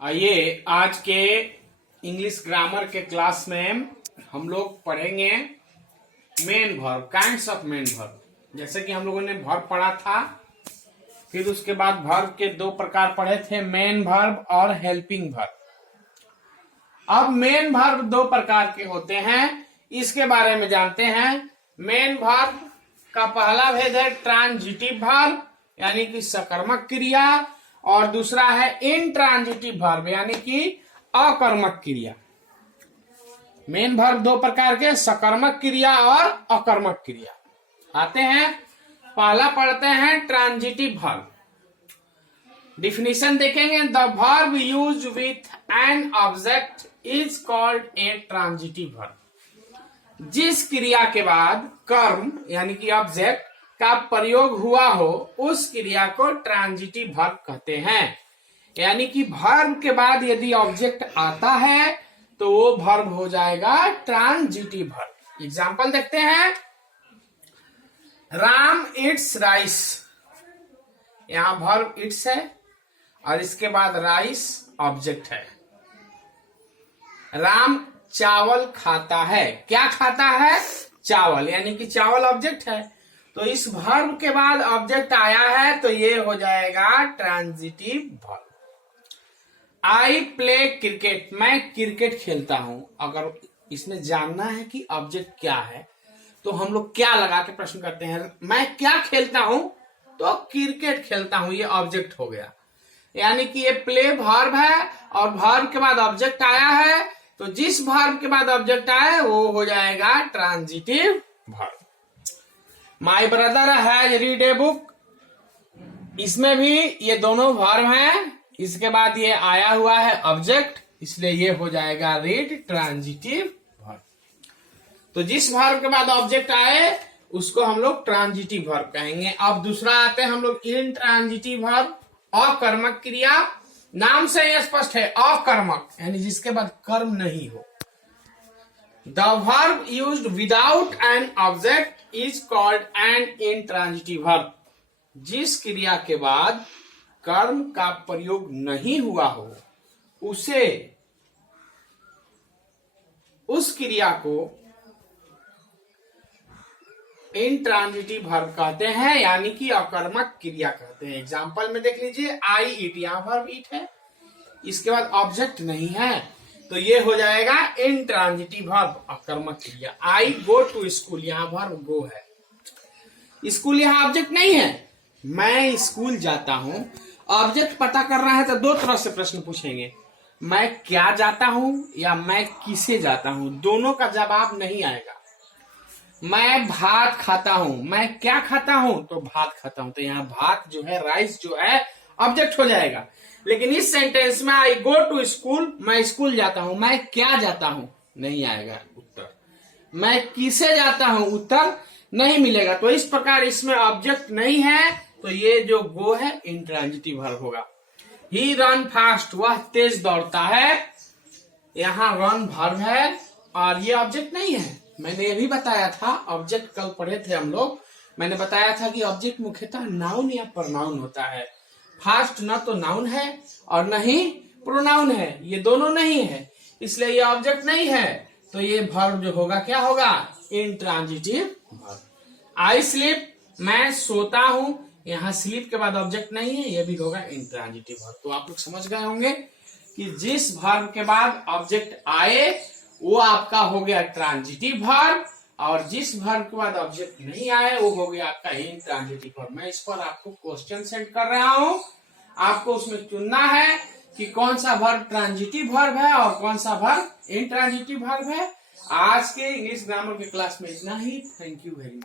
आइए आज के इंग्लिश ग्रामर के क्लास में हम लोग पढ़ेंगे main verb, kinds of main verb. जैसे कि हम लोगों ने वर्ब पढ़ा था, फिर उसके बाद वर्ब के दो प्रकार पढ़े थे, मेन वर्ब और हेल्पिंग वर्ब। अब मेन वर्ब दो प्रकार के होते हैं, इसके बारे में जानते हैं। मेन वर्ब का पहला भेद है ट्रांजिटिव वर्ब यानी कि सकर्मक क्रिया, और दूसरा है इंट्रांजिटिव वर्ब यानी कि अकर्मक क्रिया। मेन वर्ब दो प्रकार के, सकर्मक क्रिया और अकर्मक क्रिया। आते हैं, पहला पढ़ते हैं ट्रांजिटिव वर्ब। डिफिनीशन देखेंगे, the verb used with an object is called a transitive verb. जिस क्रिया के बाद कर्म यानी कि ऑब्जेक्ट का प्रयोग हुआ हो, उस क्रिया को ट्रांजिटिव वर्ब कहते हैं। यानी कि वर्ब के बाद यदि ऑब्जेक्ट आता है तो वो वर्ब हो जाएगा ट्रांजिटिव वर्ब। एग्जांपल देखते हैं, राम इट्स राइस। यहां वर्ब इट्स है और इसके बाद राइस ऑब्जेक्ट है। राम चावल खाता है। क्या खाता है? चावल, यानी कि चावल ऑब्जेक्ट है। तो इस वर्ब के बाद ऑब्जेक्ट आया है तो ये हो जाएगा transitive verb. I play cricket. मैं क्रिकेट खेलता हूं। अगर इसमें जानना है कि ऑब्जेक्ट क्या है तो हम लोग क्या लगा के प्रश्न करते हैं, मैं क्या खेलता हूं? तो क्रिकेट खेलता हूं, ये ऑब्जेक्ट हो गया। यानी कि ये प्ले वर्ब है और वर्ब के बाद ऑब्जेक्ट आया है, तो जिस वर्ब के बाद ऑब्जेक्ट आया वो हो जाएगा transitive verb. My brother has read a book. इसमें भी ये दोनों वर्ब हैं, इसके बाद ये आया हुआ है ऑब्जेक्ट, इसलिए ये हो जाएगा रीड ट्रांजिटिव वर्ब। तो जिस वर्ब के बाद ऑब्जेक्ट आए उसको हम लोग ट्रांजिटिव वर्ब कहेंगे। अब दूसरा आते हैं हम लोग इंट्रांजिटिव वर्ब, अकर्मक क्रिया। नाम से यह स्पष्ट है, अकर्मक यानी जिसके बाद कर्म नहीं हो। The verb used without an object is called an intransitive verb. जिस क्रिया के बाद कर्म का प्रयोग नहीं हुआ हो उस क्रिया को इंट्रांजिटिव वर्ब कहते हैं, यानी कि अकर्मक क्रिया कहते हैं। एग्जांपल में देख लीजिए, आई ईट, यहां वर्ब ईट है, इसके बाद ऑब्जेक्ट नहीं है तो ये हो जाएगा इंट्रांजिटिव वर्ब, अकर्मक क्रिया। आई गो टू स्कूल, यहां वर्ब गो है, स्कूल यहां ऑब्जेक्ट नहीं है। मैं स्कूल जाता हूं, ऑब्जेक्ट पता करना है तो दो तरह से प्रश्न पूछेंगे, मैं क्या जाता हूं या मैं किसे जाता हूं। दोनों का जवाब नहीं आएगा। मैं भात खाता हूं, मैं क्या खाता हूं? तो भात खाता हूं, तो यहाँ भात जो है, राइस जो है, ऑब्जेक्ट हो जाएगा। लेकिन इस सेंटेंस में आई गो टू स्कूल, मैं स्कूल जाता हूं, मैं क्या जाता हूं, नहीं आएगा उत्तर। मैं किसे जाता हूं, उत्तर नहीं मिलेगा। तो इस प्रकार इसमें ऑब्जेक्ट नहीं है तो ये जो गो है इंट्रांजिटिव वर्ब होगा। ही रन फास्ट, वह तेज दौड़ता है। यहाँ रन वर्ब है और ये ऑब्जेक्ट नहीं है। मैंने ये भी बताया था, ऑब्जेक्ट कल पढ़े थे हम लोग, मैंने बताया था कि ऑब्जेक्ट मुख्यतः नाउन या प्रोनाउन होता है। फास्ट न तो नाउन है और न ही प्रोनाउन है, ये दोनों नहीं है, इसलिए ये ऑब्जेक्ट नहीं है। तो ये वर्ब जो होगा क्या होगा? Intransitive verb. आई स्लीप, मैं सोता हूं, यहाँ स्लीप के बाद ऑब्जेक्ट नहीं है, ये भी होगा इंट्रांजिटिव वर्ब। तो आप लोग समझ गए होंगे कि जिस वर्ब के बाद ऑब्जेक्ट आए वो आपका हो गया ट्रांजिटिव वर्ब, और जिस वर्ब के बाद ऑब्जेक्ट नहीं आए वो हो गया आपका इंट्रांजिटिव वर्ब। मैं इस पर आपको क्वेश्चन सेंड कर रहा हूं, आपको उसमें चुनना है कि कौन सा वर्ब ट्रांजिटिव वर्ब है और कौन सा वर्ब इंट्रांजिटिव वर्ब है। आज के इंग्लिश ग्रामर के क्लास में इतना ही। Thank you very much.